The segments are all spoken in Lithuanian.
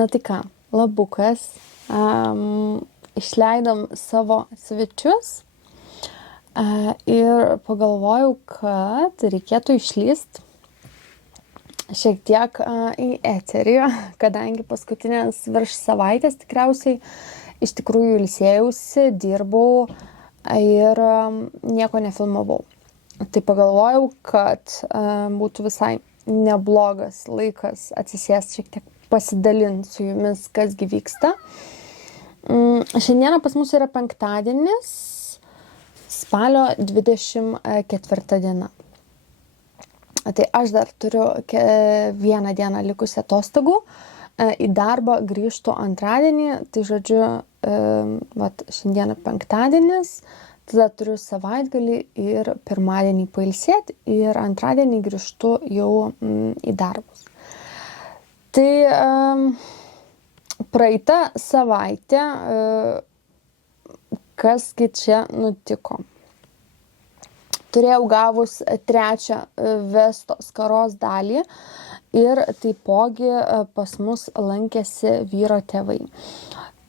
Na tai ką, labukas, išleidom savo svečius ir pagalvojau, kad reikėtų išlyst šiek tiek į eterį, kadangi paskutinės virš savaitės tikriausiai iš tikrųjų ilsėjausi, dirbau ir nieko nefilmavau. Tai pagalvojau, kad būtų visai neblogas laikas atsisėsti šiek tiek pasidalinti su jumis, kasgi vyksta. Šiandieną pas mus yra penktadienis, spalio 24 diena. Tai aš dar turiu vieną dieną likusią atostogų. Į darbą grįžtu antradienį, tai žodžiu, šiandieną penktadienis, tada turiu savaitgalį ir pirmadienį pailsėti ir antradienį grįžtu jau į darbus. Tai praeitą savaitę, kasgi čia nutiko? Turėjau gavus trečią Vestos karos dalį ir taipogi pas mus lankėsi vyro tėvai.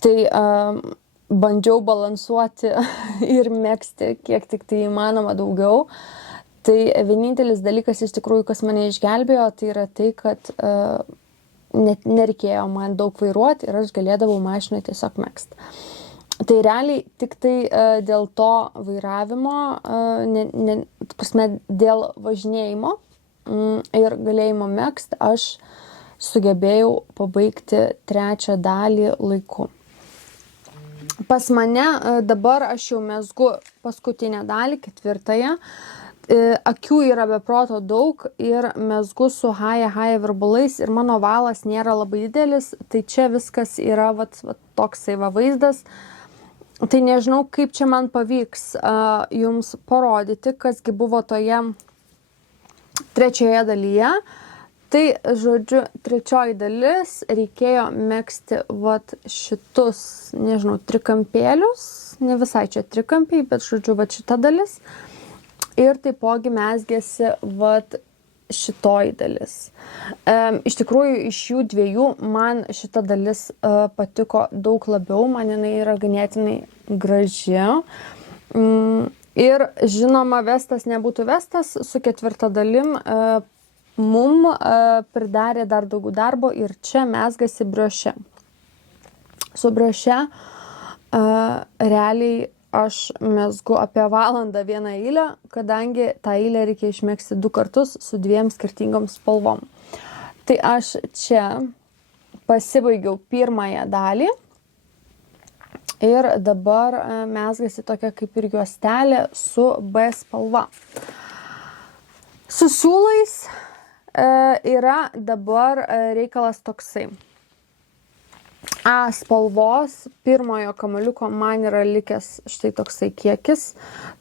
Tai bandžiau balansuoti ir megzti kiek tik tai įmanoma daugiau. Tai vienintelis dalykas iš tikrųjų, kas mane išgelbėjo, tai yra tai, kad net nereikėjo man daug vairuoti ir aš galėdavau mašinoje tiesiog megzti. Tai realiai tik tai dėl to vairavimo, dėl važinėjimo ir galėjimo megzti, aš sugebėjau pabaigti trečią dalį laiku. Pas mane dabar aš jau mezgu paskutinę dalį, ketvirtąją. Akių yra be proto daug ir mezgu su haja virbulais ir mano valas nėra labai didelis, tai čia viskas yra toksai vaizdas. Tai nežinau, kaip čia man pavyks jums parodyti, kasgi buvo toje trečioje dalyje. Tai, žodžiu, trečioji dalis reikėjo megzti šitus, nežinau, trikampėlius, ne visai čia trikampiai, bet, žodžiu, šita dalis. Ir taipogi mezgėsi šitoji dalis. Iš tikrųjų, iš jų dviejų man šita dalis patiko daug labiau, man jinai yra ganėtinai graži. Ir žinoma, vestas nebūtų vestas, su ketvirta dalim mum pridarė dar daugiau darbo ir čia mezgasi brioše. Su brioše realiai aš mezgu apie valandą vieną eilę, kadangi tą eilę reikia išmegzti 2 kartus su 2 skirtingom spalvom. Tai aš čia pasibaigiau pirmąją dalį ir dabar mezgasi tokia kaip ir juostelė su B spalva. Su siūlais yra dabar reikalas toksai. A spalvos pirmojo kamuoliuko man yra likęs štai toksai kiekis,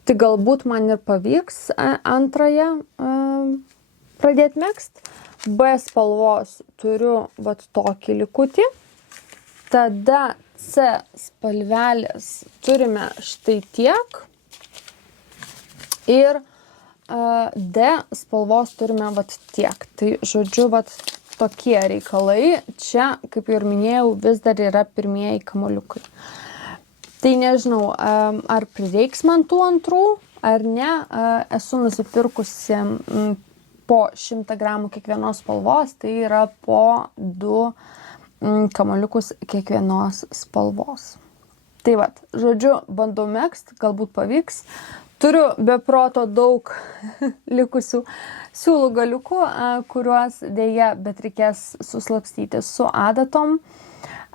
tai galbūt man ir pavyks antrąją pradėti megzti. B spalvos turiu tokį likutį, tada C spalvelės turime štai tiek ir D spalvos turime tiek. Tai žodžiu, tokie reikalai. Čia, kaip ir minėjau, vis dar yra pirmieji kamuoliukai. Tai nežinau, ar prireiks man tų antrų, ar ne. Esu nusipirkusi po 100 gramų kiekvienos spalvos, tai yra po 2 kamuoliukus kiekvienos spalvos. Tai žodžiu, bandau megzti, galbūt pavyks. Turiu be proto daug likusių siūlų galiukų, kuriuos dėja, bet reikės suslapstyti su adatom.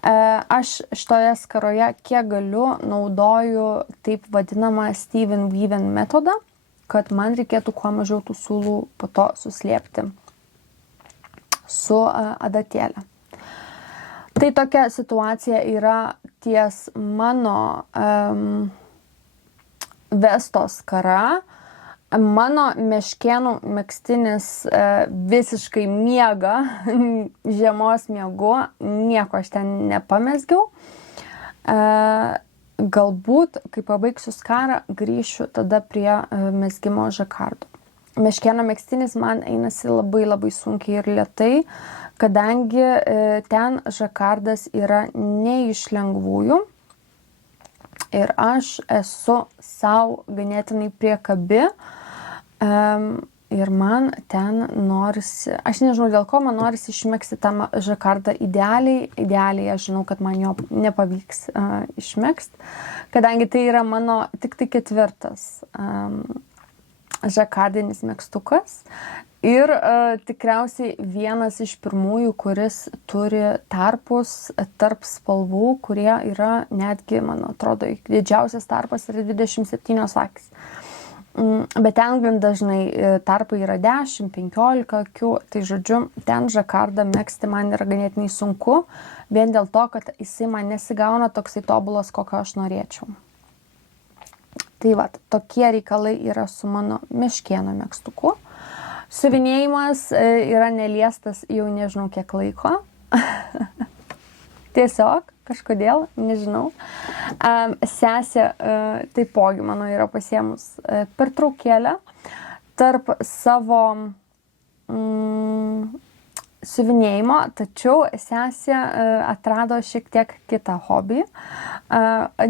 Aš šitoje skaroje, kiek galiu, naudoju taip vadinamą Steven Weaven metodą, kad man reikėtų kuo mažiau tų siūlų po to suslėpti su adatėlė. Tai tokia situacija yra ties mano Vestos skara. Mano meškėnų megztinis visiškai miega, žiemos miegu, nieko aš ten nepamezgiau. Galbūt, kai pabaigsiu skarą, grįšiu tada prie mezgimo žakardo. Meškėno megztinis man einasi labai sunkiai ir lėtai, kadangi ten žakardas yra ne iš lengvųjų ir aš esu savo ganėtinai priekabi ir man ten norisi, aš nežinau dėl ko, man norisi išmegzti tą žakardą idealiai aš žinau, kad man jo nepavyks išmegzti, kadangi tai yra mano tik tai 4. žakardinis megztukas ir tikriausiai vienas iš pirmųjų, kuris turi tarpus tarp spalvų, kurie yra netgi, man atrodo, didžiausias tarpas yra 27 akys. Bet ten gan dažnai tarpai yra 10-15 akių, tai žodžiu, ten žakardą megzti man yra ganėtinai sunku, vien dėl to, kad jisai man nesigauna toksai tobulas, kokio aš norėčiau. Tai va, tokie reikalai yra su mano meškėno megztuku. Siuvinėjimas yra neliestas jau nežinau kiek laiko. Tiesiog kažkodėl, nežinau. Sesė taipogi mano yra pasiėmus pertraukėlę tarp savo siuvinėjimo, tačiau sesė atrado šiek tiek kitą hobį.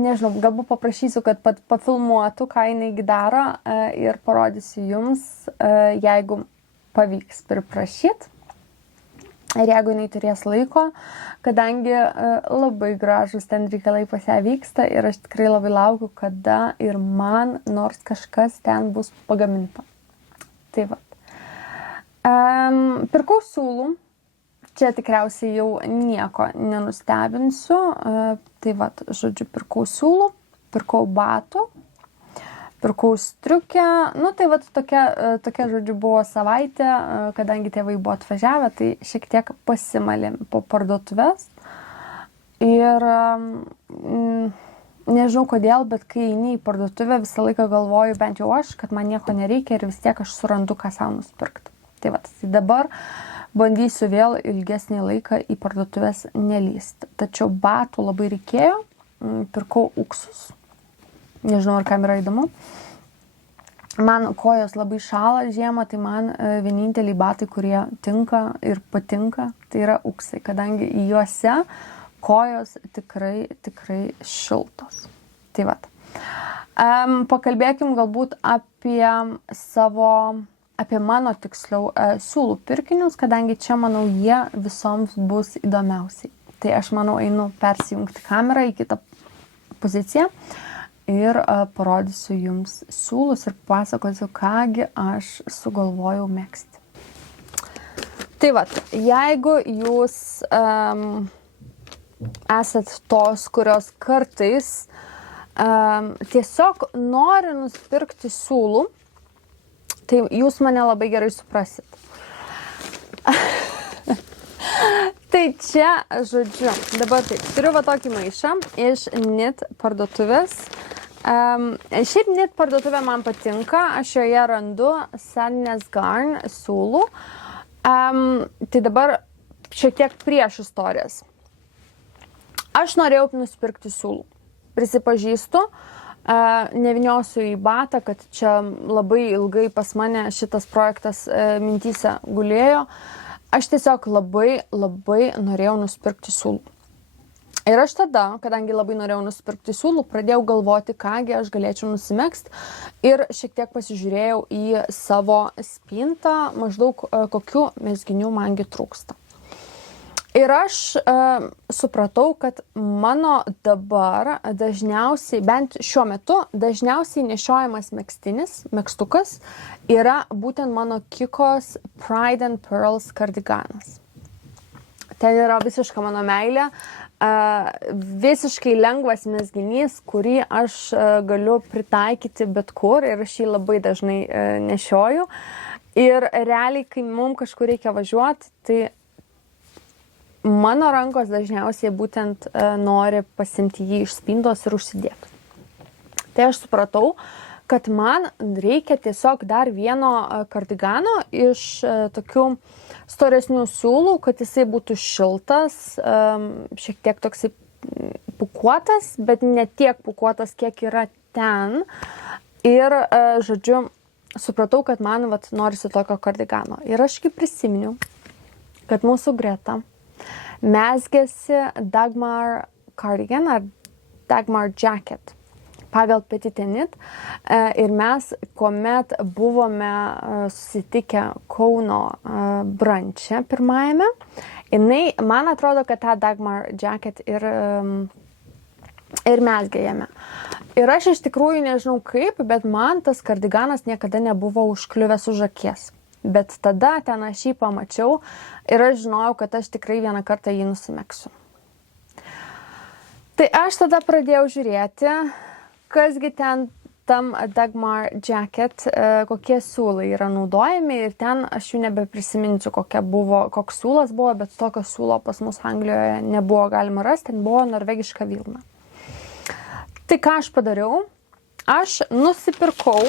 Nežinau, galbūt paprašysiu, kad pafilmuotų, ką jinai daro ir parodysiu jums, jeigu pavyks priprašyti. Ir jeigu jinai turės laiko, kadangi labai gražus ten reikalai pas ją vyksta ir aš tikrai labai laukiu, kada ir man nors kažkas ten bus pagaminta. Tai va. Pirkau siūlų. Čia tikriausiai jau nieko nenustebinsiu. Tai va, žodžiu, pirkau siūlų, pirkau batų, pirkau striukę. Nu, tai va, tokia, žodžiu, buvo savaitė, kadangi tėvai buvo atvažiavę, tai šiek tiek pasimalėm po parduotuvės. Ir nežinau kodėl, bet kai eini į parduotuvę, visą laiką galvoju, bent jau aš, kad man nieko nereikia ir vis tiek aš surandu, ką savo nusipirkti. Tai va, tai dabar bandysiu vėl ilgesnį laiką į parduotuvės nelysti. Tačiau batų labai reikėjo, pirkau uksus. Nežinau, ar kam yra įdomu. Man kojos labai šąla žiemą, tai man vieninteliai batai, kurie tinka ir patinka, tai yra uksai, kadangi juose kojos tikrai šiltos. Tai va. Pakalbėkim galbūt apie mano tiksliau siūlų pirkinius, kadangi čia, manau, jie visoms bus įdomiausiai. Tai aš, manau, einu persijungti kamerą į kitą poziciją ir parodysiu jums siūlus ir pasakosiu, kągi aš sugalvojau megzti. Tai va, jeigu jūs esat tos, kurios kartais tiesiog nori nusipirkti siūlų, tai jūs mane labai gerai suprasit. Tai čia, žodžiu, dabar taip, turiu va tokį maišą iš Knit parduotuvės. Šiaip Knit parduotuvė man patinka, aš joje randu Sadness Garn siūlų. Tai dabar šiek tiek prieš istorijas. Aš norėjau nusipirkti siūlų. Prisipažįstu, neviniosiu į batą, kad čia labai ilgai pas mane šitas projektas mintyse gulėjo. Aš tiesiog labai norėjau nusipirkti siūlų. Ir aš tada, kadangi labai norėjau nusipirkti siūlų, pradėjau galvoti, kągi aš galėčiau nusimegzti ir šiek tiek pasižiūrėjau į savo spintą, maždaug kokių mezginių mangi trūksta. Ir aš supratau, kad mano dabar dažniausiai, bent šiuo metu, dažniausiai nešiojamas megztukas yra būtent mano Kikos Pride and Pearls kardiganas. Ten yra visiška mano meilė, visiškai lengvas mezginys, kurį aš galiu pritaikyti bet kur ir aš jį labai dažnai nešioju. Ir realiai, kai mums kažkur reikia važiuoti, tai mano rankos dažniausiai būtent nori pasimti jį iš spintos ir užsidėti. Tai aš supratau, kad man reikia tiesiog dar vieno kardigano iš tokių storesnių siūlų, kad jisai būtų šiltas, šiek tiek toksai pūkuotas, bet ne tiek pūkuotas, kiek yra ten. Ir, žodžiu, supratau, kad man norisi tokio kardigano. Ir aš kaip prisiminiau, kad mūsų greta mezgėsi Dagmar cardigan ar Dagmar jacket pagal Petite Knit. Ir mes, kuomet buvome susitikę Kauno branče pirmajame, jinai, man atrodo, kad tą Dagmar jacket ir mezgė jame. Ir aš iš tikrųjų nežinau kaip, bet man tas kardiganas niekada nebuvo užkliuvęs už akies. Bet tada ten aš jį pamačiau ir aš žinojau, kad aš tikrai vieną kartą jį nusimegsiu. Tai aš tada pradėjau žiūrėti, kasgi ten tam Dagmar jacket, kokie siūlai yra naudojami, ir ten aš jų nebeprisiminsiu, koks siūlas buvo, bet tokio siūlo pas mus Anglijoje nebuvo galima rasti, ten buvo norvegiška vilna. Tai ką aš padariau? Aš nusipirkau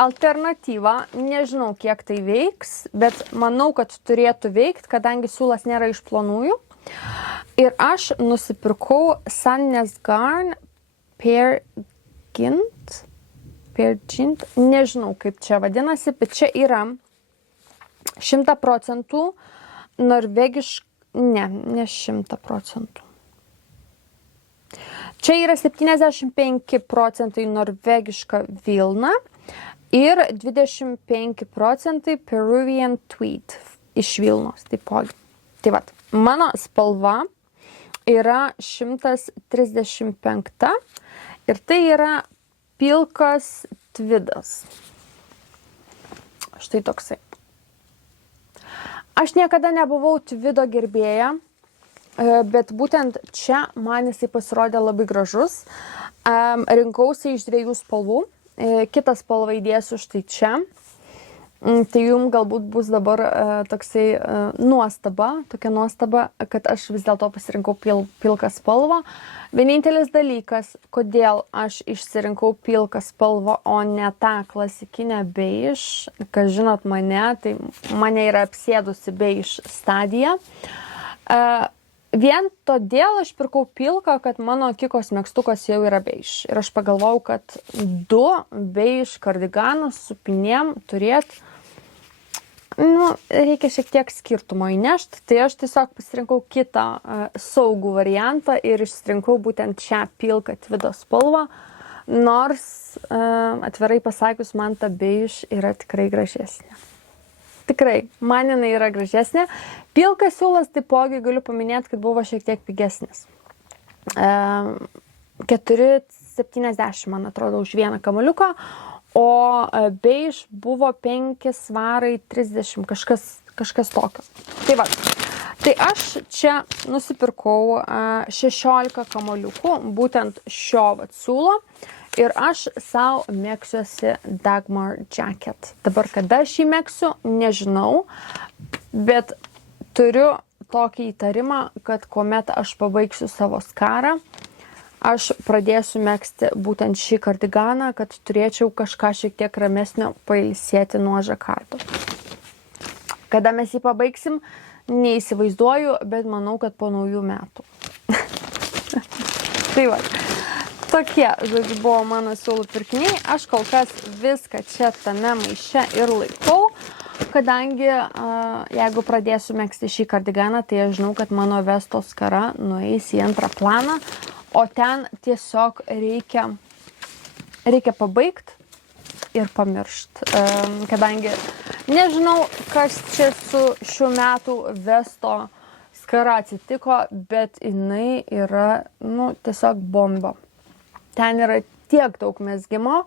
alternatyvą, nežinau kiek tai veiks, bet manau, kad turėtų veikti, kadangi siūlas nėra iš plonųjų. Ir aš nusipirkau Sandnes Garn Peargynt, nežinau kaip čia vadinasi, bet čia yra 100% ne 100%. Čia yra 75% norvegiška vilna ir 25% Peruvian tweed iš Vilnos. Tai vat, mano spalva yra 135 ir tai yra pilkas tvidas. Štai toksai. Aš niekada nebuvau tvido gerbėja, bet būtent čia man jisai pasirodė labai gražus. Rinkausi iš 2 spalvų. Kitą spalvą įdėsiu štai čia. Tai jums galbūt bus dabar tokia nuostaba, kad aš vis dėlto pasirinkau pilką spalvą. Vienintelis dalykas, kodėl aš išsirinkau pilką spalvą, o ne tą klasikinę beige, kas žinot mane, tai mane yra apsėdusi beige stadija. Vien todėl aš pirkau pilką, kad mano Kikos megztukas jau yra beige. Ir aš pagalvojau, kad 2 beige kardiganus su pinėm turėti, reikia šiek tiek skirtumo įnešti. Tai aš tiesiog pasirinkau kitą saugų variantą ir išsirinkau būtent šią pilką tvido spalvą. Nors, atvirai pasakius, man ta beige yra tikrai gražesnė. Tikrai, man jinai yra gražesnė. Pilkas siūlas taipogi galiu paminėti, kad buvo šiek tiek pigesnis. 4,70 man atrodo už vieną kamaliuką, o beige buvo 5 svarai 30, kažkas tokio. Tai va, tai aš čia nusipirkau 16 kamaliukų, būtent šio siūlo. Ir aš savo mėgsiuosi Dagmar jacket. Dabar, kada aš jį mėgsiu, nežinau, bet turiu tokį įtarimą, kad kuomet aš pabaigsiu savo skarą, aš pradėsiu mėgsti būtent šį kardiganą, kad turėčiau kažką šiek tiek ramesnio pailsėti nuo žakardo. Kada mes jį pabaigsim, neįsivaizduoju, bet manau, kad po naujų metų. Tai va. Tokie, žodžiu, buvo mano siūlų pirkiniai. Aš kol kas viską čia tame maiše ir laikau, kadangi jeigu pradėsiu megzti šį kardiganą, tai aš žinau, kad mano vestos skara nueis į antrą planą, o ten tiesiog reikia pabaigti ir pamiršti. Kadangi nežinau, kas čia su šių metų vesto skara atsitiko, bet jinai yra, tiesiog bomba. Ten yra tiek daug mezgimo.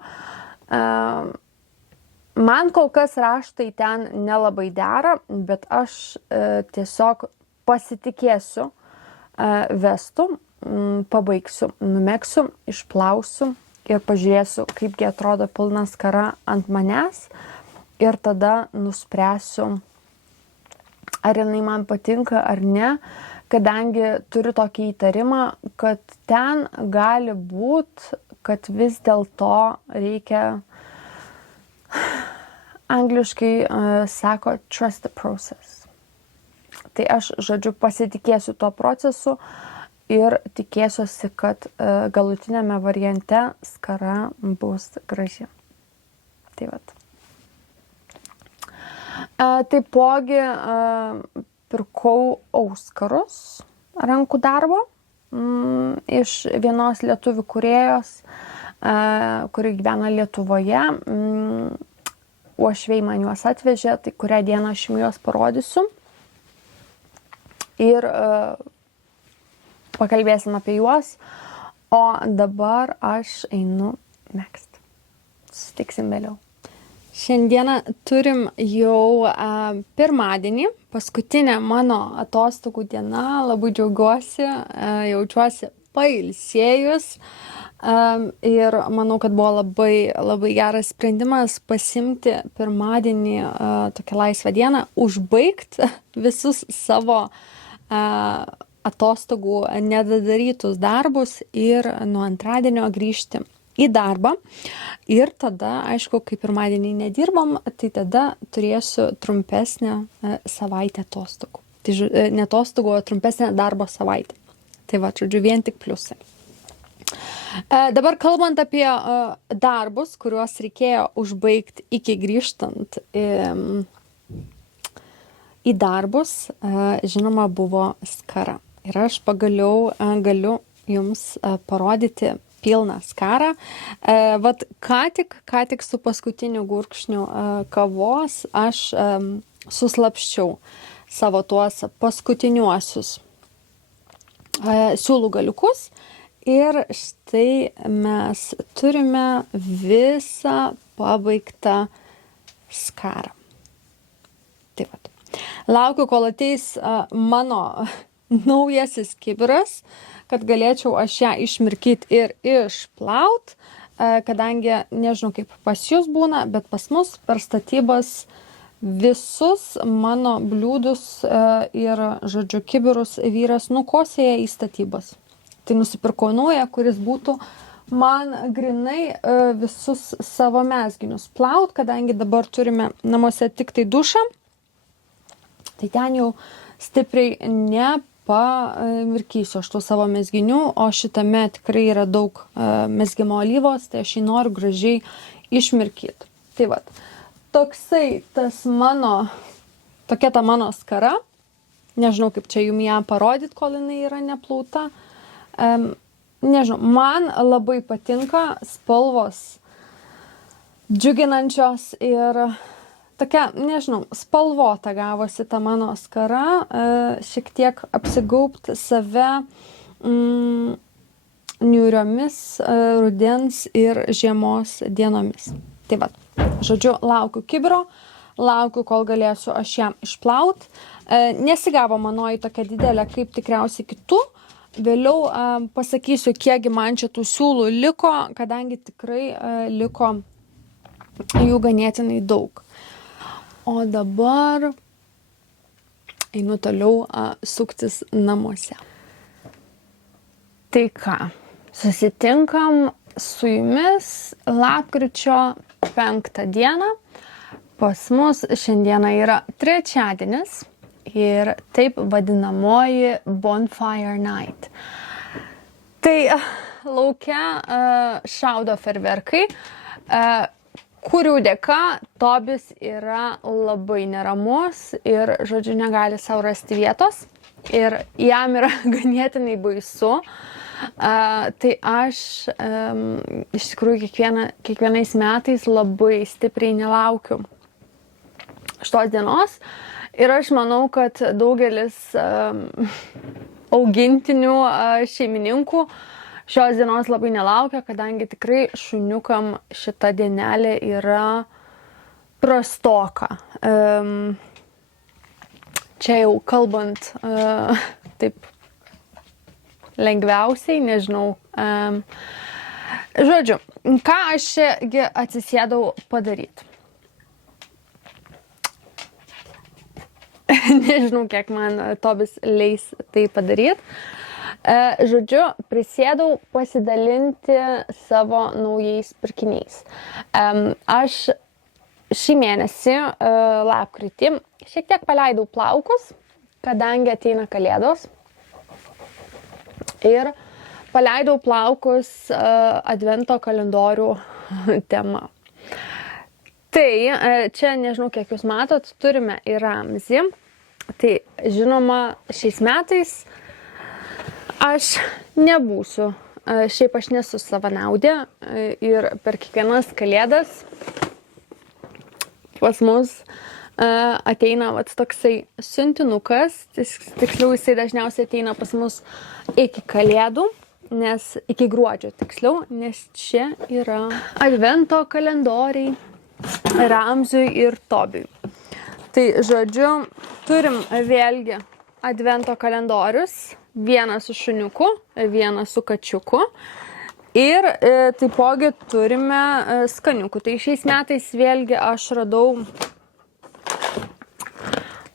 Man kol kas raštai ten nelabai dera, bet aš tiesiog pasitikėsiu vestu, pabaigsiu, numegsiu, išplausiu ir pažiūrėsiu, kaipgi atrodo pilna skara ant manęs ir tada nuspręsiu, ar jinai man patinka ar ne. Kadangi turiu tokį įtarimą, kad ten gali būt, kad vis dėlto reikia, angliškai sako, trust the process. Tai aš, žodžiu, pasitikėsiu tuo procesu ir tikėsiuosi, kad galutinėme variante skara bus graži. Tai vat. Taipogi pirkau auskarus rankų darbo iš vienos lietuvių kūrėjos, kuri gyvena Lietuvoje. Uošviai man juos atvežė, tai kurią dieną aš jums juos parodysiu. Ir pakalbėsim apie juos. O dabar aš einu megzti. Susitiksim vėliau. Šiandieną turim jau pirmadienį, paskutinė mano atostogų diena, labai džiaugiuosi, jaučiuosi pailsėjus ir manau, kad buvo labai geras sprendimas pasimti pirmadienį tokią laisvą dieną, užbaigti visus savo atostogų nedadarytus darbus ir nuo antradienio grįžti į darbą. Ir tada, aišku, kai pirmadienį nedirbam, tai tada turėsiu trumpesnę savaitę atostogų. Tai ne atostogų, o trumpesnę darbo savaitę. Tai va, žodžiu, vien tik pliusai. Dabar kalbant apie darbus, kuriuos reikėjo užbaigti iki grįžtant į darbus, žinoma, buvo skara. Ir aš pagaliau galiu jums parodyti pilną skarą. Vat ką tik su paskutiniu gurkšniu kavos aš suslapščiau savo tuos paskutiniuosius siūlų galiukus ir štai mes turime visą pabaigtą skarą. Taip pat. Laukiu, kol ateis mano naujasis kibiras, kad galėčiau aš ją išmirkyti ir išplaut, kadangi nežinau kaip pas jūs būna, bet pas mus per statybas visus mano bliūdus ir, žodžiu, kibirus vyras nukosėja į statybas. Tai nusipirkau naują, kuris būtų man grinai visus savo mezginius plaut, kadangi dabar turime namuose tik tai dušą, tai ten jau stipriai nepamirkysiu aš tų savo mezginių, o šitame tikrai yra daug mezgimo alyvos, tai aš jį noriu gražiai išmirkyti. Tai vat, tokia ta mano skara, nežinau kaip čia jums ją parodyti, kol jinai yra neplauta. Nežinau, man labai patinka spalvos džiuginančios ir tokia, nežinau, spalvota gavosi ta mano skara, šiek tiek apsigaubti save niūriomis rudens ir žiemos dienomis. Tai va, žodžiu, laukiu kibiro, laukiu, kol galėsiu aš ją išplaut. Nesigavo manoji tokia didelė kaip tikriausiai kitų. Vėliau pasakysiu, kiekgi man čia tų siūlų liko, kadangi tikrai liko jų ganėtinai daug. O dabar einu toliau suktis namuose. Tai ką, susitinkam su jumis lapkričio 5 dieną. Pas mus šiandieną yra trečiadienis ir taip vadinamoji Bonfire Night. Tai lauke šaudo ferverkai, kurių dėka Tobis yra labai neramus ir, žodžiu, negali sau rasti vietos ir jam yra ganėtinai baisu. Tai aš iš tikrųjų kiekvienais metais labai stipriai nelaukiu šitos dienos ir aš manau, kad daugelis augintinių šeimininkų šios dienos labai nelaukia, kadangi tikrai šuniukam šita dienelė yra prastoka. Čia jau kalbant taip lengviausiai, nežinau. Žodžiu, ką aš čia atsisėdau padaryti? Nežinau, kiek man Tobis leis tai padaryti. Žodžiu, prisėdau pasidalinti savo naujais pirkiniais. Aš šį mėnesį, lapkritį, šiek tiek paleidau plaukus, kadangi ateina kalėdos. Ir paleidau plaukus advento kalendorių tema. Tai čia, nežinau, kiek jūs matot, turime ir Ramzį. Tai žinoma, šiais metais aš nebūsiu. Šiaip aš nesu savanaudė ir per kiekvienas kalėdas pas mus ateina toksai siuntinukas, tiksliau jisai dažniausiai ateina pas mus iki kalėdų, iki gruodžio tiksliau, nes čia yra advento kalendoriai Ramziui ir Tobiui. Tai žodžiu, turim vėlgi advento kalendorius, vieną su šuniuku, vieną su kačiuku. Ir taipogi turime skaniukų. Tai šiais metais vėlgi aš radau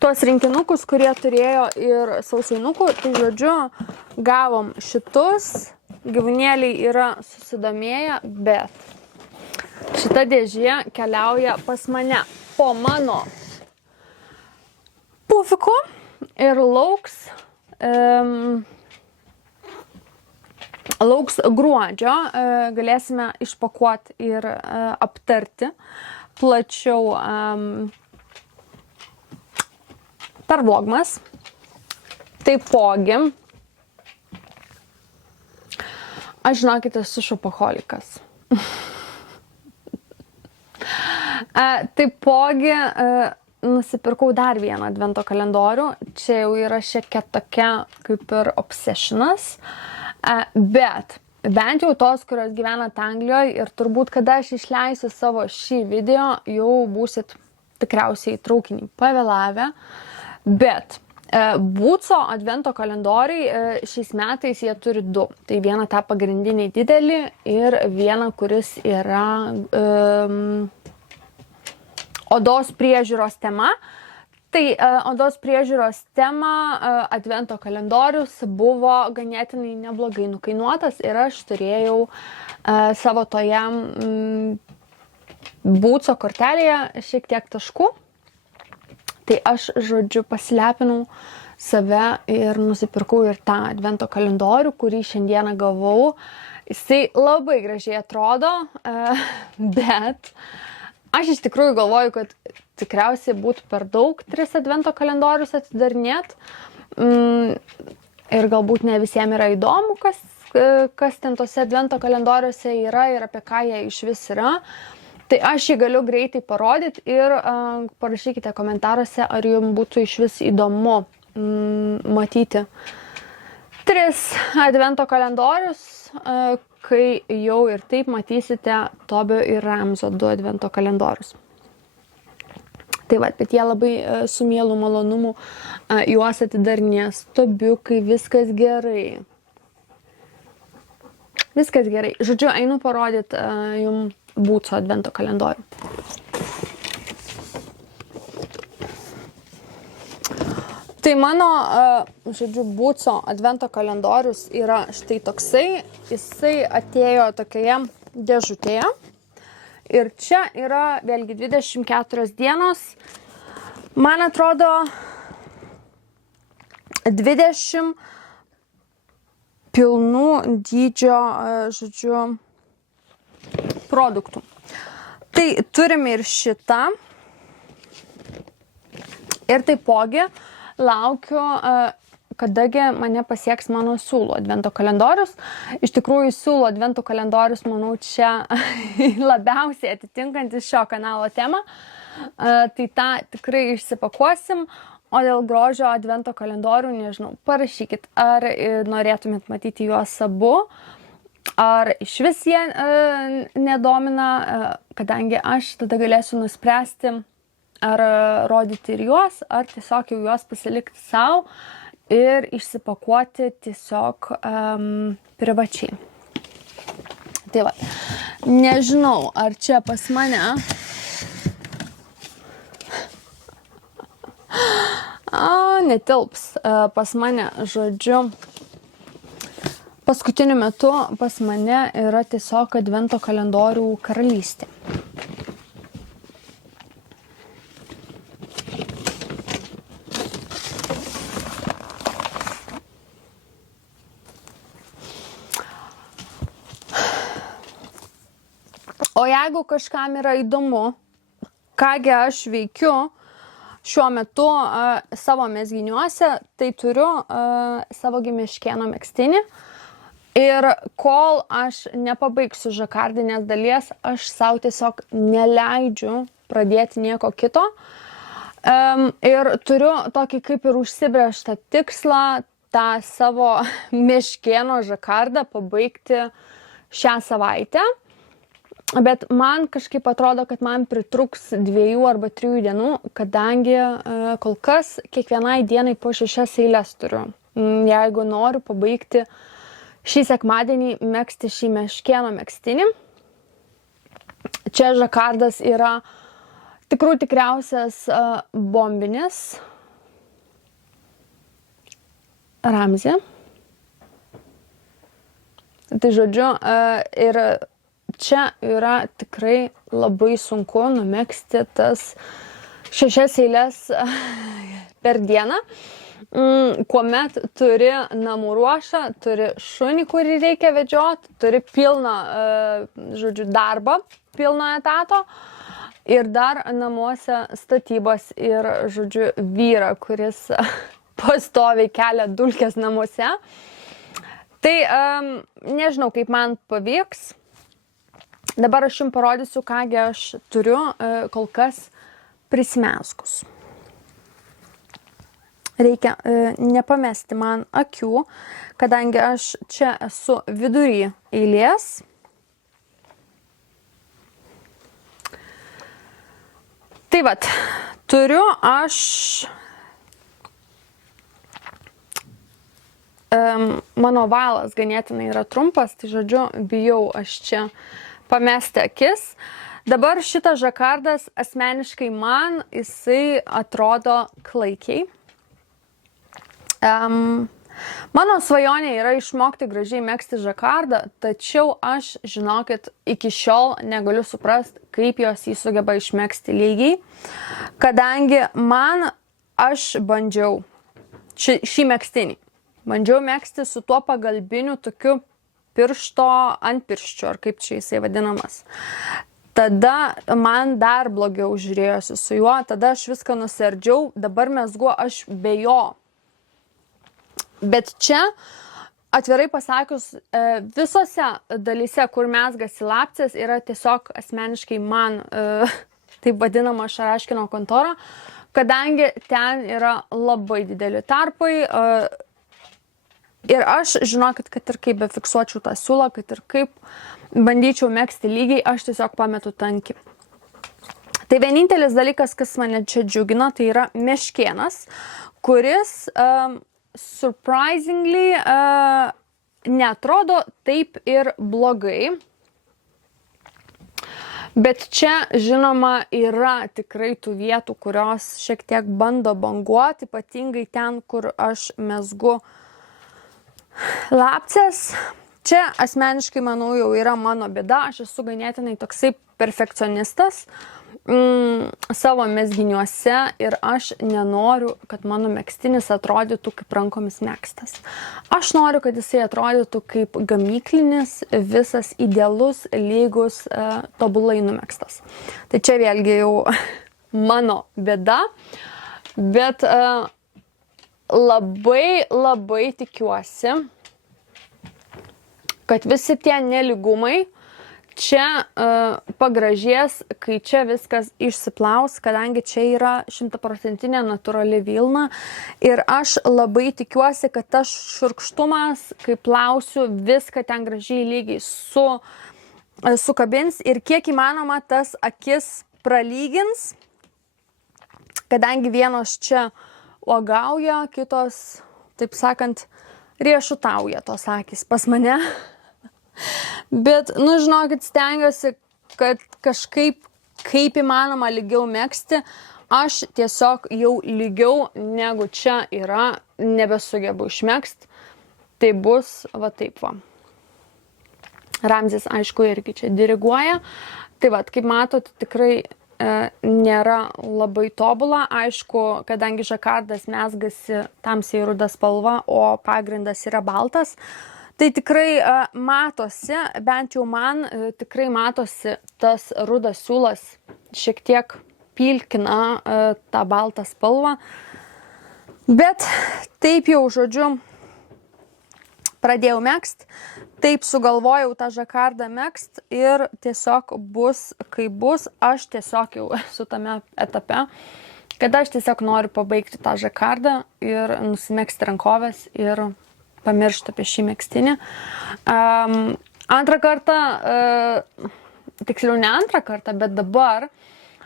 tuos rinkinukus, kurie turėjo ir sausainukų. Tai žodžiu, gavom šitus, gyvūnėliai yra susidomėję, bet šita dėžė keliauja pas mane po mano pufiku ir lauks gruodžio, galėsime išpakuoti ir aptarti plačiau per vlogmas. Taipogi, aš žinokite, esu šopaholikas. Taipogi, nusipirkau dar vieną advento kalendorių. Čia jau yra šiek tiek tokia kaip ir obsessionas. Bet bent jau tos, kurios gyvenat Anglijoje ir turbūt, kada aš išleisiu savo šį video, jau būsit tikriausiai traukinį pavėlavę. Bet Būco advento kalendoriai šiais metais jie turi du. Tai vieną tą pagrindinį didelį ir vieną, kuris yra odos priežiūros tema. Tai odos priežiūros tema advento kalendorius buvo ganėtinai neblogai nukainuotas ir aš turėjau savo toje Būco kortelėje šiek tiek taškų. Tai aš, žodžiu, pasilepinau save ir nusipirkau ir tą advento kalendorių, kurį šiandieną gavau. Jisai labai gražiai atrodo, bet aš iš tikrųjų galvoju, kad tikriausiai būtų per daug 3 advento kalendorius atidarinėt. Ir galbūt ne visiems yra įdomu, kas ten tose advento kalendoriuose yra ir apie ką jie iš vis yra. Tai aš jį galiu greitai parodyti ir parašykite komentaruose, ar jums būtų iš vis įdomu matyti 3 advento kalendorius, kai jau ir taip matysite Tobio ir Ramzio 2 advento kalendorius. Tai va, bet jie labai su mielu malonumu juos atidarinės. Tobiukai, viskas gerai. Viskas gerai. Žodžiu, einu parodyti jums Būco advento kalendorių. Tai mano, žodžiu, Būco advento kalendorius yra štai toksai. Jisai atėjo tokioje dėžutėje. Ir čia yra vėlgi 24 dienos. Man atrodo 20 pilnų dydžio, žodžiu, produktų. Tai turime ir šitą. Ir taipogi laukiu, kadagi mane pasieks mano siūlų advento kalendorius. Iš tikrųjų, siūlų advento kalendorius, manau, čia labiausiai atitinkantis šio kanalo temą. Tai tą tikrai išsipakuosim. O dėl grožio advento kalendorių, nežinau, parašykit, ar norėtumėt matyti juos abu. Ar iš vis jie nedomina, kadangi aš tada galėsiu nuspręsti, ar rodyti ir juos, ar tiesiog jau juos pasilikti savo ir išsipakuoti tiesiog privačiai. Tai va, nežinau, ar čia pas mane netilps pas mane, žodžiu. Paskutiniu metu pas mane yra tiesiog advento kalendorių karalystė. O jeigu kažkam yra įdomu, kągi aš veikiu šiuo metu savo mezginiuose, tai turiu savo meškėno megztinį. Ir kol aš nepabaigsiu žakardinės dalies, aš savo tiesiog neleidžiu pradėti nieko kito. Ir turiu tokį kaip ir užsibrėžtą tikslą tą savo meškėno žakardą pabaigti šią savaitę. Bet man kažkaip atrodo, kad man pritruks 2 arba 3 dienų, kadangi kol kas kiekvienai dienai po 6 eiles turiu. Jeigu noriu pabaigti šį sekmadienį megzti šį meškėno megztinį. Čia žakardas yra tikriausias bombinis. Ramzi. Tai žodžiu, ir čia yra tikrai labai sunku numegzti tas 6 eiles per dieną. Kuomet turi namų ruošą, turi šunį, kurį reikia vedžioti, turi pilną, darbą, pilno etato ir dar namuose statybos ir, vyrą, kuris pastoviai kelia dulkes namuose. Tai nežinau, kaip man pavyks. Dabar aš jums parodysiu, kągi aš turiu kol kas prismeskus. Reikia nepamesti man akių, kadangi aš čia esu vidury eilės. Tai vat, turiu aš mano valas ganėtinai yra trumpas, tai žodžiu, bijau aš čia pamesti akis. Dabar šitas žakardas asmeniškai man jisai atrodo klaikiai. Mano svajonė yra išmokti gražiai megzti žakardą, tačiau aš, žinokit, iki šiol negaliu suprasti, kaip jos jį sugeba išmegzti lygiai, kadangi aš bandžiau šį megztinį. Bandžiau megzti su tuo pagalbiniu tokiu piršto ant pirščio, ar kaip čia jisai vadinamas. Tada man dar blogiau žiūrėjosi su juo, tada aš viską nusardžiau, dabar mezgu aš be jo. Bet čia, atvirai pasakius, visose dalyse, kur mezgasi lapcės, yra tiesiog asmeniškai man taip vadinama Šaraškino kontora, kadangi ten yra labai dideli tarpai. Ir aš, žinokit, kad ir kaip befiksuočiau tą siūlą, kad ir kaip bandyčiau megzti lygiai, aš tiesiog pametu tankį. Tai vienintelis dalykas, kas mane čia džiugina, tai yra meškėnas, kuris surprisingly neatrodo taip ir blogai. Bet čia, žinoma, yra tikrai tų vietų, kurios šiek tiek bando banguoti, ypatingai ten, kur aš mezgu lapcės. Čia asmeniškai, manau, jau yra mano bėda. Aš esu ganėtinai toksai perfekcionistas savo mezginiuose ir aš nenoriu, kad mano megztinis atrodytų kaip rankomis megztas. Aš noriu, kad jisai atrodytų kaip gamyklinis, visas idealus, lygus, tobulai numegztas. Tai čia vėlgi jau mano bėda, bet labai tikiuosi, kad visi tie nelygumai čia pagražės, kai čia viskas išsiplaus, kadangi čia yra 100% natūrali vilna. Ir aš labai tikiuosi, kad tas šiurkštumas, kai plausiu, viską ten gražiai lygiai sukabins ir kiek įmanoma tas akis pralygins, kadangi vienos čia uogauja, kitos, taip sakant, riešutauja tos akys pas mane. Bet, žinokit, stengiuosi, kad kažkaip, kaip įmanoma lygiau megzti, aš tiesiog jau lygiau negu čia yra, nebesugebu išmegzti. Tai bus va taip va. Ramzis, aišku, irgi čia diriguoja. Tai va, kaip matot, tikrai nėra labai tobula. Aišku, kadangi žakardas mezgasi tamsiai ruda spalva, o pagrindas yra baltas, tai tikrai matosi, bent jau man tikrai matosi tas rudas siūlas šiek tiek apilkina tą baltą spalvą. Bet taip jau, žodžiu, pradėjau megzt, taip sugalvojau tą žakardą megzt ir tiesiog bus, kaip bus, aš tiesiog jau esu tame etape, kad aš tiesiog noriu pabaigti tą žakardą ir nusimegzti rankovės ir pamiršti apie šį megztinį. Antrą kartą, tiksliau ne antrą kartą, bet dabar,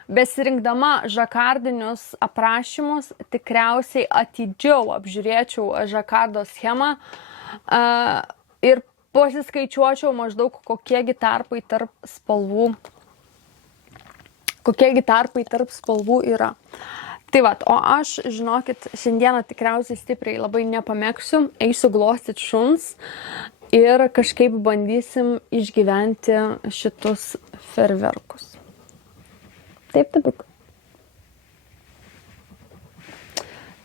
besirinkdama žakardinius aprašymus, tikriausiai atidžiau apžiūrėčiau žakardo schemą ir pasiskaičiuočiau maždaug kokiegi tarpai tarp spalvų yra. Tai va, o aš, žinokit, šiandieną tikriausiai stipriai labai nepamėgsiu, eisiu glostyti šuns ir kažkaip bandysim išgyventi šitus ferverkus. Taip, taip.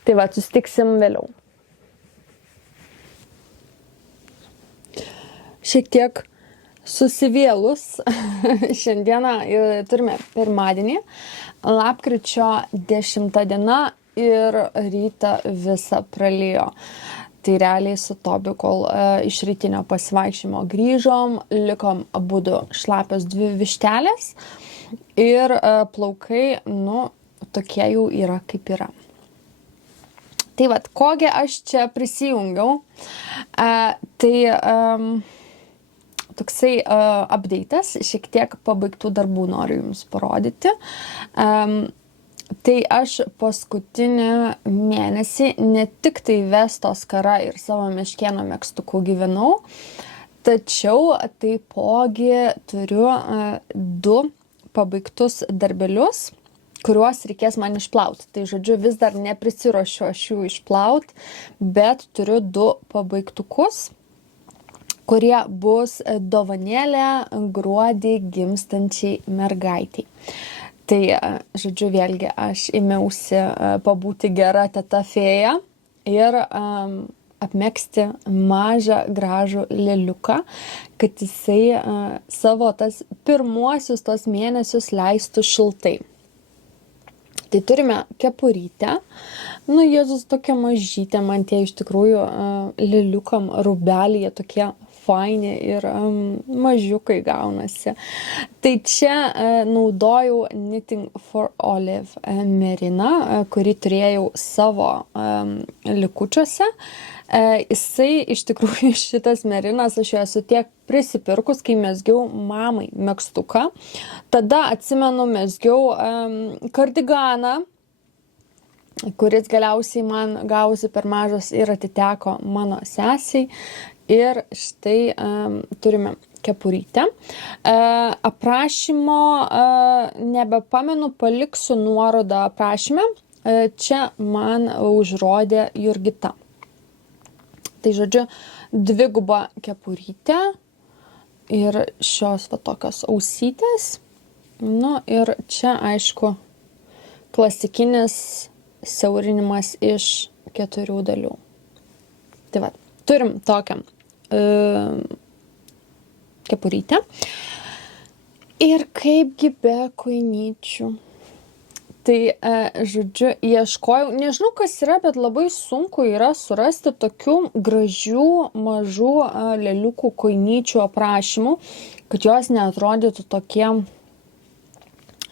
Tai va, susitiksim vėliau. Šiek tiek susivėlus. Šiandieną turime pirmadienį, lapkričio 10 diena ir rytą visą pralijo. Tai realiai su Tobiu, kol iš rytinio pasivaikščiojimo grįžom, likom abudu šlapios 2 vištelės ir plaukai, tokie jau yra kaip yra. Tai vat, kogi aš čia prisijungiau, toksai update'as, šiek tiek pabaigtų darbų noriu jums parodyti. Tai aš paskutinį mėnesį ne tik tai Vestos kara ir savo meškėno megztuku gyvenau, tačiau taipogi turiu 2 pabaigtus darbelius, kuriuos reikės man išplauti. Tai žodžiu, vis dar neprisiruošiu aš jų išplauti, bet turiu 2 pabaigtukus, kurie bus dovanėlė gruodį gimstančiai mergaitiai. Tai, žodžiu, vėlgi aš ėmiausi pabūti gera teta fėja ir apmegzti mažą gražų lėliuką, kad jisai savo tas pirmuosius tos mėnesius leistų šiltai. Tai turime kepurytę. Jėzus, tokia mažytė, man tie iš tikrųjų lėliukam rūbelį, jie tokie faini ir mažiukai gaunasi. Tai čia naudojau Knitting for Olive meriną, kurį turėjau savo likučiuose. Jisai iš tikrųjų šitas merinas, aš jo esu tiek prisipirkus, kai mezgiau mamai megztuką. Tada atsimenu, mezgiau kardiganą, kuris galiausiai man gausi per mažas ir atiteko mano sesiai. Ir štai turime kepurytę. Aprašymo nebepamenu, paliksiu nuorodą aprašyme. Čia man užrodė Jurgita. Tai žodžiu, 2 kepurytė ir šios va tokios ausytės. Ir čia, aišku, klasikinis siaurinimas iš 4 dalių. Tai va, turim tokią kepurytę. Ir kaipgi be koinyčių. Tai, žodžiu, ieškojau, nežinau kas yra, bet labai sunku yra surasti tokių gražių, mažų lėliukų koinyčių aprašymų, kad jos neatrodytų tokie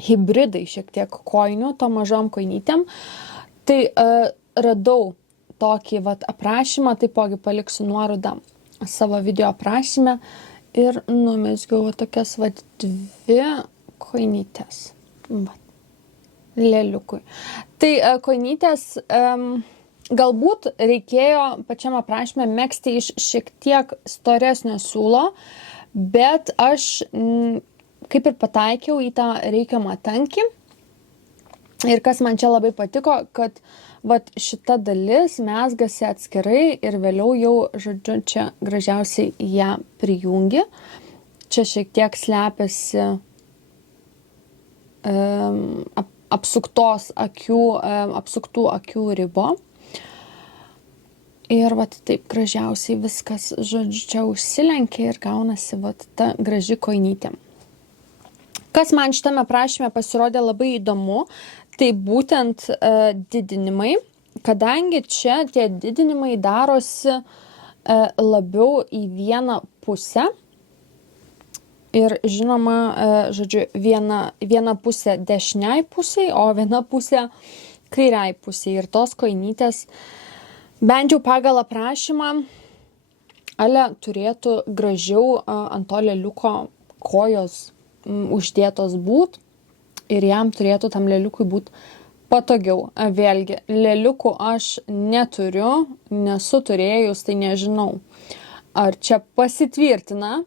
hibridai šiek tiek koinių, to mažom koinytėm. Tai radau tokį aprašymą, taipogi paliksiu nuorodą savo video aprašyme ir numezgiau tokias 2 koinytės. Lėliukui. Tai koinytės galbūt reikėjo pačiam aprašyme megzti iš šiek tiek storesnio siūlo, bet aš kaip ir pataikiau į tą reikiamą tankį. Ir kas man čia labai patiko, kad šita dalis mezgasi atskirai ir vėliau jau, žodžiu, čia gražiausiai ją prijungi. Čia šiek tiek slepiasi apsuktų akių ribo. Ir taip gražiausiai viskas, žodžiu, čia užsilenkia ir gaunasi ta graži koinytė. Kas man šitame prašyme pasirodė labai įdomu, tai būtent didinimai, kadangi čia tie didinimai darosi labiau į vieną pusę. Ir žinoma, žodžiu, viena pusė dešiniai pusiai, o viena pusė kairiai pusiai. Ir tos kojinytės, bent jau pagal aprašymą, ale turėtų gražiau ant to lėliuko kojos uždėtos būt ir jam turėtų tam lėliukui būt patogiau. Vėlgi, lėliukų aš neturiu, nesu turėjus, tai nežinau, ar čia pasitvirtina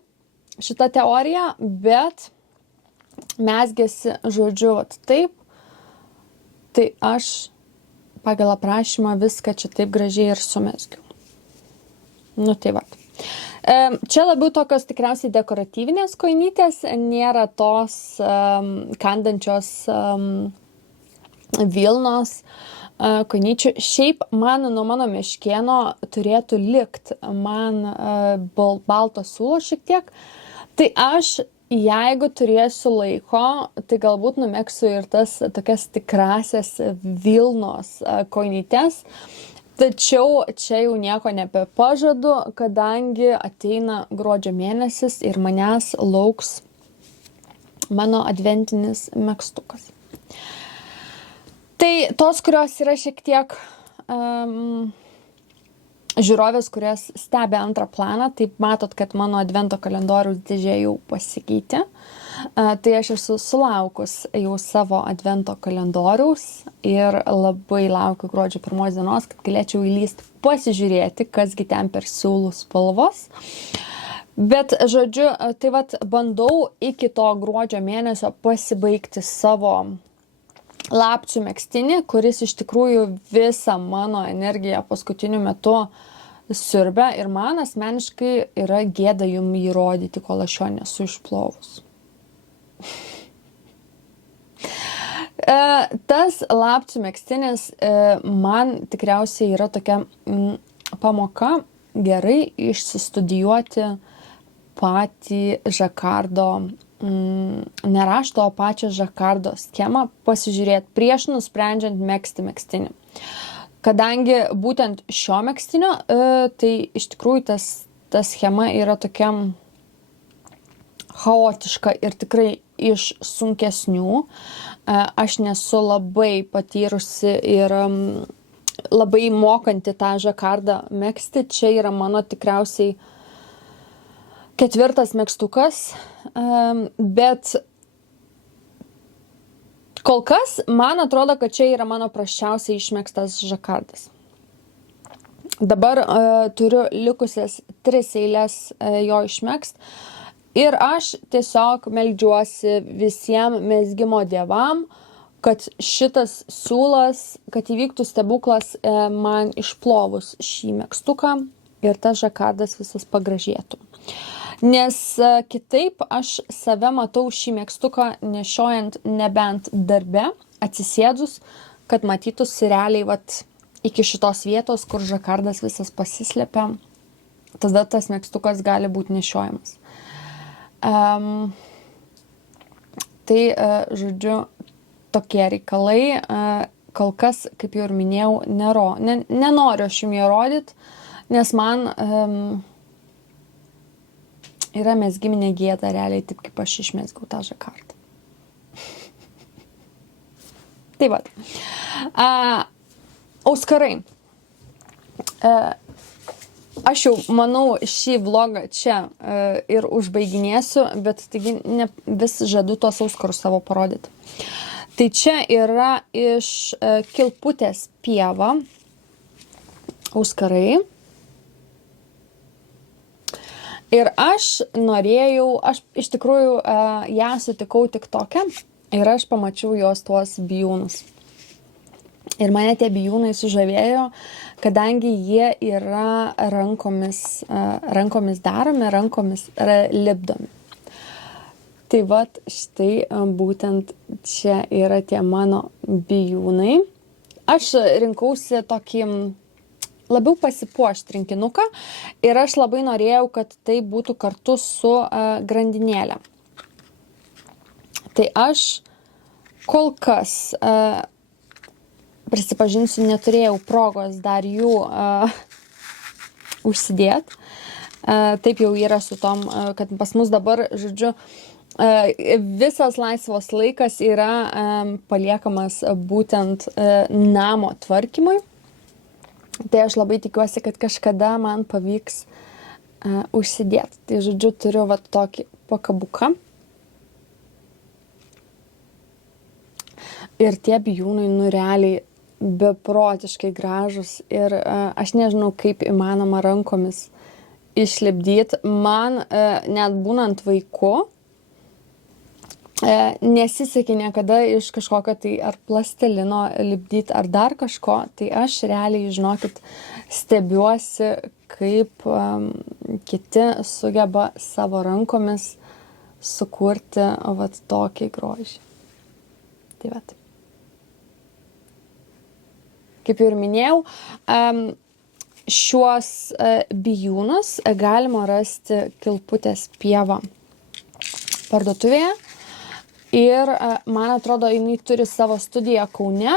šitą teoriją, bet mezgėsi, žodžiu, taip, tai aš pagal aprašymą viską čia taip gražiai ir sumezgiau. Nu tai va. Čia labiau tokios tikriausiai dekoratyvinės kojinytės, nėra tos kandančios Vilnos kojinyčių. Šiaip man nuo mano meškėno turėtų likt man balto siūlo šiek tiek. Tai aš, jeigu turėsiu laiko, tai galbūt numegsiu ir tas tokias tikrasias Vilnos kojinytes. Tačiau čia jau nieko nebepažadu, kadangi ateina gruodžio mėnesis ir manęs lauks mano adventinis megztukas. Tai tos, kurios yra šiek tiek žiūrovės, kurias stebi antrą planą, tai matot, kad mano advento kalendoriaus dėžė jau pasikeitė. Tai aš esu sulaukus jau savo advento kalendoriaus ir labai laukiu gruodžio 1 dienos, kad galėčiau įlysti pasižiūrėti, kasgi ten per siūlų spalvos. Bet, žodžiu, tai vat bandau iki to gruodžio mėnesio pasibaigti savo lapčių megztinį, kuris iš tikrųjų visą mano energiją paskutiniu metu siurbia ir man asmeniškai yra gėda jums jį rodyti, kol aš jo nesu išplovus. Tas lapčių megztinis man tikriausiai yra tokia pamoka gerai išsistudijuoti patį žakardo, ne rašto, o pačią žakardo schemą, pasižiūrėti prieš nusprendžiant megzti megztinį. Kadangi būtent šio megztinio, tai iš tikrųjų ta schema yra tokia chaotiška ir tikrai iš sunkesnių. Aš nesu labai patyrusi ir labai mokanti tą žakardą megzti. Čia yra mano tikriausiai 4. megztukas, bet kol kas man atrodo, kad čia yra mano prasčiausiai išmegztas žakardas. Dabar turiu likusias 3 eilės jo išmegzt. Ir aš tiesiog meldžiuosi visiems mezgimo dievam, kad šitas siūlas, kad įvyktų stebuklas man išplovus šį megztuką ir tas žakardas visas pagražėtų. Nes kitaip aš save matau šį megztuką nešiojant nebent darbe, atsisėdus, kad matytųsi realiai vat, iki šitos vietos, kur žakardas visas pasislepia, tada tas megztukas gali būti nešiojamas. Tai, žodžiu, tokie reikalai, kol kas, kaip jau ir minėjau, nenoriu aš jums jo rodyti, nes man yra mezgiminė gėda realiai taip, kaip aš išmezgiau tą žakardą. Tai vat. Auskarai. Aš jau, manau, šį vlogą čia ir užbaiginėsiu, bet taigi vis žadu tuos auskarus savo parodyti. Tai čia yra iš Kilputės pieva auskarai. Ir aš iš tikrųjų ją sutikau TikTok'e ir aš pamačiau jos tuos bijūnus. Ir mane tie bijūnai sužavėjo, kadangi jie yra rankomis daromi, rankomis lipdomi. Tai vat štai būtent čia yra tie mano bijūnai. Aš rinkausi tokį labiau pasipuošti rinkinuką ir aš labai norėjau, kad tai būtų kartu su grandinėlė. Tai aš kol kas, prisipažinsiu, neturėjau progos dar jų užsidėti. Taip jau yra su tom, kad pas mus dabar, žodžiu, visas laisvos laikas yra paliekamas būtent namo tvarkymui. Tai aš labai tikiuosi, kad kažkada man pavyks užsidėti. Tai, žodžiu, turiu va tokį pakabuką. Ir tie bijūnai, nu, realiai beprotiškai gražus. Ir aš nežinau, kaip įmanoma rankomis išlipdyti. Man, net būnant vaiku, nesisekė niekada iš kažkokio tai ar plastelino lipdyti, ar dar kažko. Tai aš realiai, žinokit, stebiuosi, kaip kiti sugeba savo rankomis sukurti vat tokį grožį. Tai vat. Kaip jau ir minėjau, šiuos bijūnus galima rasti Kilputės pieva parduotuvėje. Ir man atrodo, jinai turi savo studiją Kaune,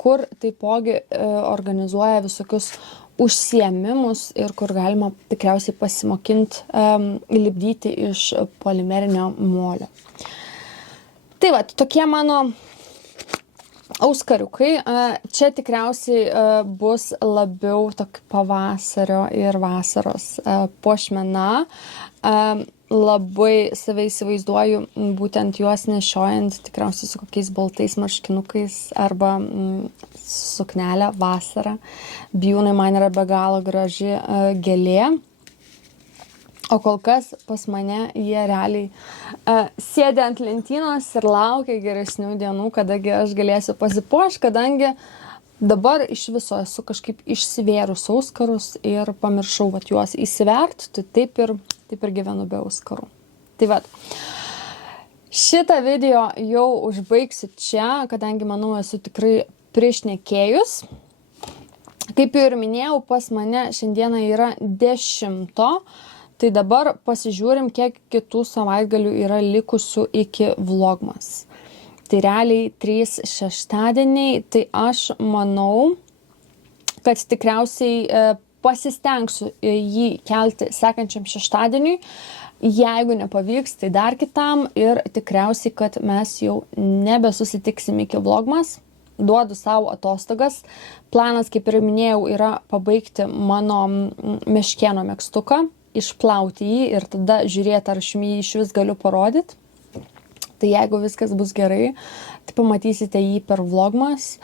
kur taipogi organizuoja visokius užsiėmimus ir kur galima tikriausiai pasimokinti lipdyti iš polimerinio molio. Tai va, tokie mano auskariukai. Čia tikriausiai bus labiau tokį pavasario ir vasaros puošmena. Labai save įsivaizduoju būtent juos nešiojant tikriausiai su kokiais baltais marškinukais arba suknelę vasarą. Bijūnai man yra be galo graži gėlė. O kol kas pas mane jie realiai sėdi ant lentynos ir laukia geresnių dienų, kadagi aš galėsiu pasipuošti, kadangi dabar iš viso esu kažkaip išsivėrus auskarus ir pamiršau vat juos įsivert, tai taip ir gyvenu be auskarų. Tai vat, šitą video jau užbaigsiu čia, kadangi manau esu tikrai prišnekėjus. Kaip jau ir minėjau, pas mane šiandieną yra 10. Tai dabar pasižiūrim, kiek kitų savaitgalių yra likusių iki vlogmas. Tai realiai 3 šeštadieniai, tai aš manau, kad tikriausiai pasistengsiu jį kelti sekančiam šeštadieniui. Jeigu nepavyks, tai dar kitam ir tikriausiai, kad mes jau nebesusitiksim iki vlogmas. Duodu savo atostogas. Planas, kaip ir minėjau, yra pabaigti mano meškėno megztuką, išplauti jį ir tada žiūrėti, ar aš jį iš vis galiu parodyti. Tai jeigu viskas bus gerai, tai pamatysite jį per vlogmas,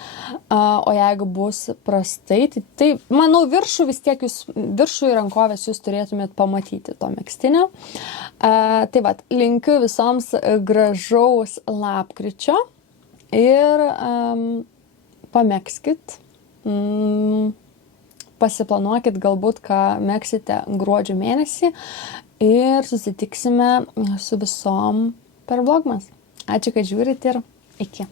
o jeigu bus prastai, tai manau viršų vis tiek viršų ir rankovės jūs turėtumėt pamatyti to megztinio. Tai vat, linkiu visoms gražaus lapkričio ir pamegzkit. Pasiplanuokit galbūt, ką megsite gruodžio mėnesį ir susitiksime su visom per vlogmas. Ačiū, kad žiūrit ir iki.